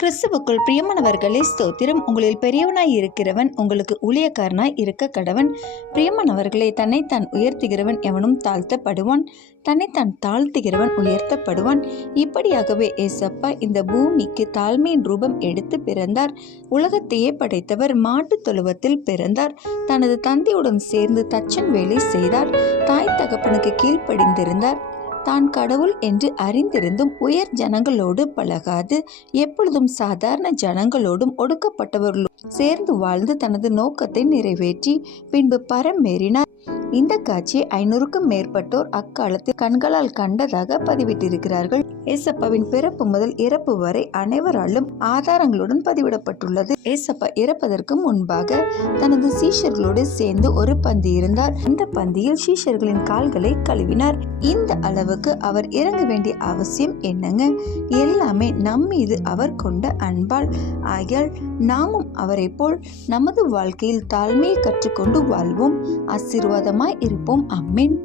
கிறிஸ்துவுக்குள் பிரியமானவர்களே ஸ்தோத்திரம். உங்களில் பெரியவனாய் இருக்கிறவன் உங்களுக்கு ஊழியக்காரனாய் இருக்க கடவன். பிரியமானவர்களே, தன்னைத்தான் உயர்த்துகிறவன் எவனும் தாழ்த்தப்படுவான், தன்னைத்தான் தாழ்த்துகிறவன் உயர்த்தப்படுவான். இப்படியாகவே ஏசப்பா இந்த பூமிக்கு தாழ்மையின் ரூபம் எடுத்து பிறந்தார். உலகத்தையே படைத்தவர் மாட்டு தொழுவத்தில் பிறந்தார். தனது தந்தையுடன் சேர்ந்து தச்சன் வேலை செய்தார். தாய் தகப்பனுக்கு கீழ்ப்படிந்திருந்தார். தான் கடவுள் என்று அறிந்திருந்தும் உயர் ஜனங்களோடு பழகாது எப்பொழுதும் சாதாரண ஜனங்களோடும் ஒடுக்கப்பட்டவர்களோடு சேர்ந்து வாழ்ந்து தனது நோக்கத்தை நிறைவேற்றி பின்பு பரமேறினார். இந்த காட்சியை 500க்கும் மேற்பட்டோர் அக்காலத்தில் கண்களால் கண்டதாக பதிவிட்டிருக்கிறார்கள். ஏசப்பாவின் பிறப்பு முதல் இறப்பு வரை அனைவராலும் ஆதாரங்களுடன் பதிவிடப்பட்டுள்ளது. ஏசப்பா இறப்பதற்கு முன்பாக தனது சீஷர்களோடு சேர்ந்து ஒரு பந்தி இருந்தார். அந்த பந்தியில் சீஷர்களின் கால்களை கழுவினார். இந்த அளவுக்கு அவர் இறங்க வேண்டிய அவசியம் என்னங்க? எல்லாமே நம் மீது அவர் கொண்ட அன்பால். ஆகையால் நாமும் அவரை போல் நமது வாழ்க்கையில் தாழ்மையை கற்றுக்கொண்டு வாழ்வோம். ஆசீர்வாதமாய் இருப்போம். ஆமென்.